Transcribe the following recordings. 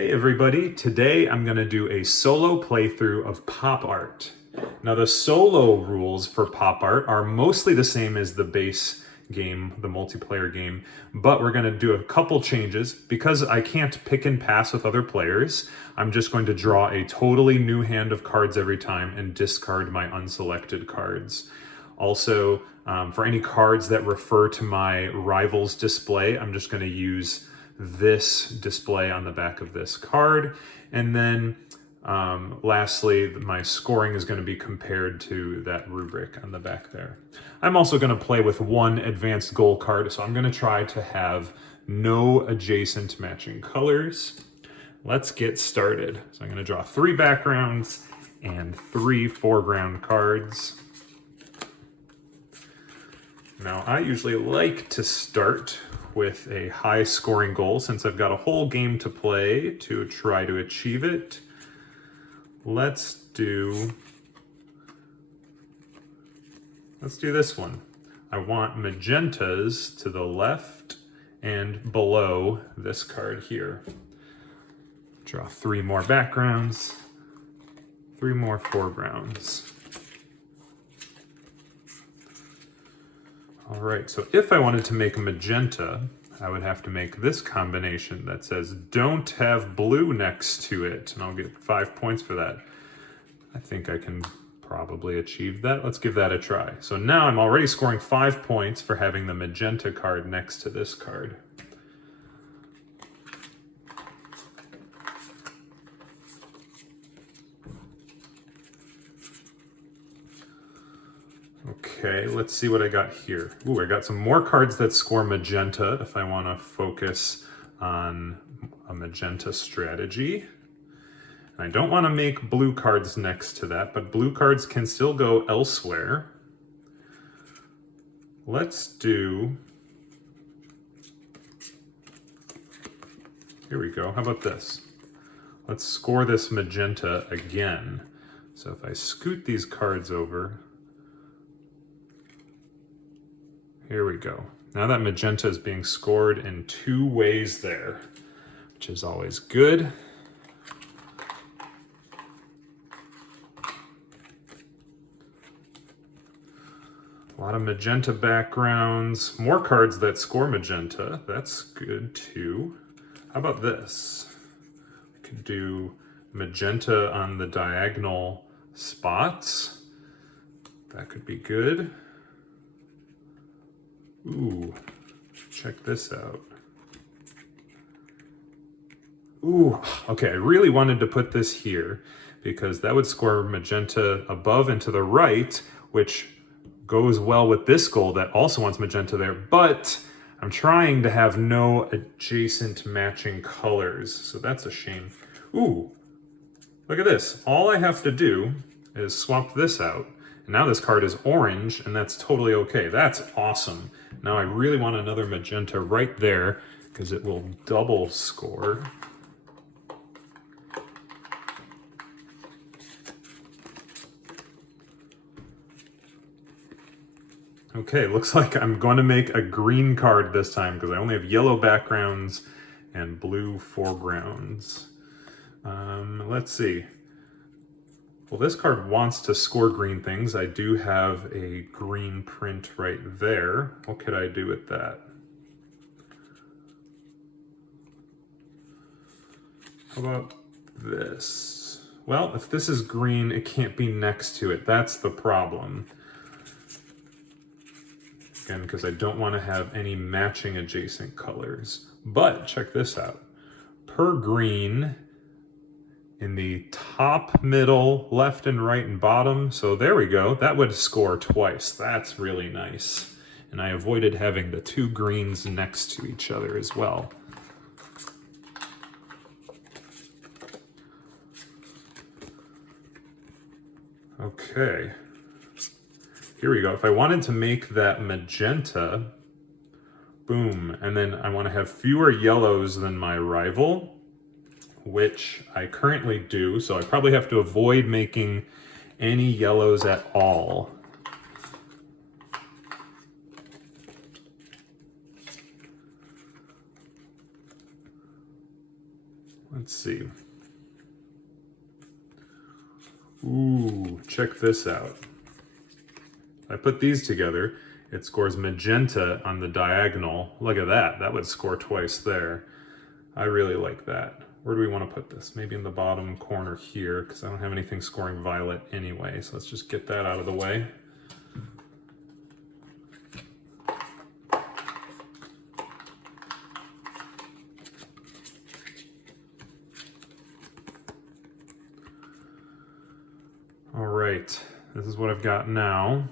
Hey everybody, today I'm going to do a solo playthrough of pop art. Now the solo rules for pop art are mostly the same as the base game, the multiplayer game, but we're going to do a couple changes. Because I can't pick and pass with other players, I'm just going to draw a totally new hand of cards every time and discard my unselected cards. Also, for any cards that refer to my rival's display, I'm just going to use this display on the back of this card. And then lastly, my scoring is going to be compared to that rubric on the back there. I'm also going to play with one advanced goal card, so I'm going to try to have no adjacent matching colors. Let's get started. So I'm going to draw 3 backgrounds and 3 foreground cards. Now, I usually like to start with a high scoring goal since I've got a whole game to play to try to achieve it. Let's do this one. I want magentas to the left and below this card here. Draw 3 more backgrounds, 3 more foregrounds. All right, so if I wanted to make a magenta, I would have to make this combination that says don't have blue next to it, and I'll get 5 points for that. I think I can probably achieve that. Let's give that a try. So now I'm already scoring 5 points for having the magenta card next to this card. Okay, let's see what I got here. Ooh, I got some more cards that score magenta if I want to focus on a magenta strategy. And I don't want to make blue cards next to that, but blue cards can still go elsewhere. Let's do... Here we go. How about this? Let's score this magenta again. So if I scoot these cards over... Here we go. Now that magenta is being scored in 2 ways there, which is always good. A lot of magenta backgrounds, more cards that score magenta. That's good too. How about this? We could do magenta on the diagonal spots. That could be good. Ooh, check this out. Ooh, okay, I really wanted to put this here because that would score magenta above and to the right, which goes well with this goal that also wants magenta there, but I'm trying to have no adjacent matching colors, so that's a shame. Ooh, look at this. All I have to do is swap this out. And now this card is orange, and that's totally okay. That's awesome. Now I really want another magenta right there because it will double score. Okay, looks like I'm going to make a green card this time because I only have yellow backgrounds and blue foregrounds. Let's see. Well, this card wants to score green things. I do have a green print right there. What could I do with that? How about this? Well, if this is green, it can't be next to it. That's the problem. Again, because I don't want to have any matching adjacent colors. But check this out. Per green, in the top, middle, left and right and bottom. So there we go. That would score twice. That's really nice. And I avoided having the 2 greens next to each other as well. Okay. Here we go. If I wanted to make that magenta, boom, and then I want to have fewer yellows than my rival, which I currently do, so I probably have to avoid making any yellows at all. Let's see. Ooh, check this out. I put these together. It scores magenta on the diagonal. Look at that. That would score twice there. I really like that. Where do we want to put this? Maybe in the bottom corner here, because I don't have anything scoring violet anyway. So let's just get that out of the way. All right, this is what I've got now.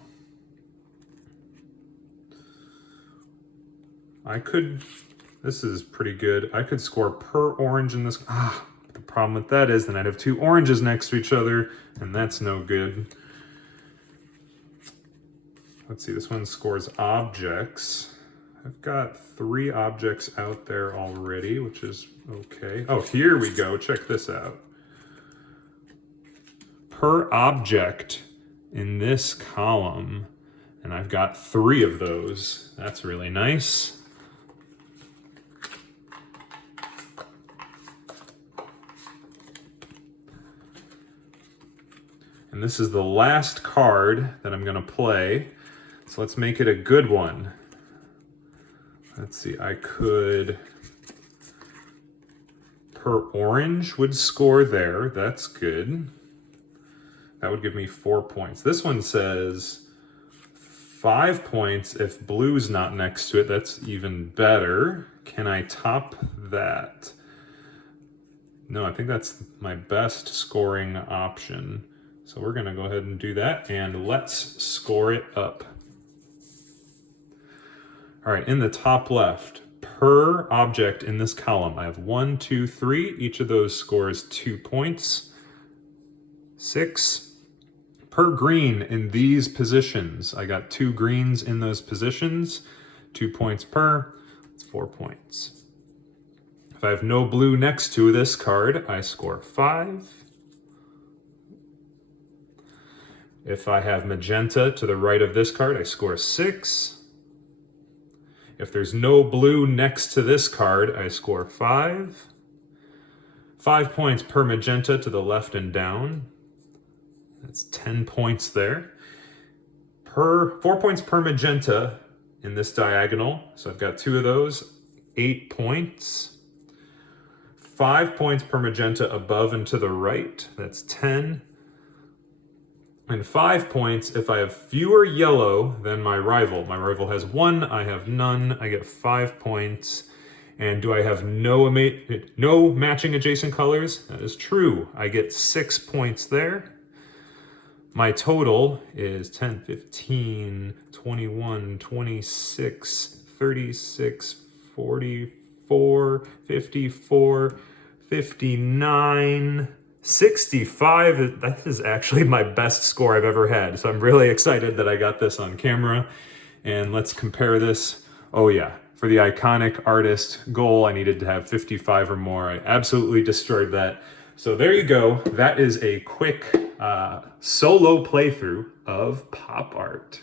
This is pretty good. I could score per orange in this. The problem with that is then I'd have two oranges next to each other, and that's no good. Let's see, this one scores objects. I've got 3 objects out there already, which is okay. Oh, here we go. Check this out. Per object in this column, and I've got 3 of those. That's really nice. And this is the last card that I'm gonna play. So let's make it a good one. Let's see, I could, per orange would score there. That's good. That would give me 4 points. This one says 5 points if blue's not next to it. That's even better. Can I top that? No, I think that's my best scoring option. So we're gonna go ahead and do that, and let's score it up. All right, in the top left, per object in this column, I have 1, 2, 3. Each of those scores 2 points. 6. Per green in these positions, I got 2 greens in those positions. 2 points per, it's 4 points. If I have no blue next to this card, I score 5. If I have magenta to the right of this card, I score 6. If there's no blue next to this card, I score 5. 5 points per magenta to the left and down. That's 10 points there. 4 points per magenta in this diagonal. So I've got 2 of those, 8 points. 5 points per magenta above and to the right. That's 10. And 5 points if I have fewer yellow than my rival. My rival has 1, I have none, I get 5 points. And do I have no matching adjacent colors? That is true. I get 6 points there. My total is 10, 15, 21, 26, 36, 44, 54, 59, 65. That is actually my best score I've ever had. So I'm really excited that I got this on camera. And let's compare this. Oh yeah, for the iconic artist goal, I needed to have 55 or more. I absolutely destroyed that. So there you go. That is a quick solo playthrough of pop art.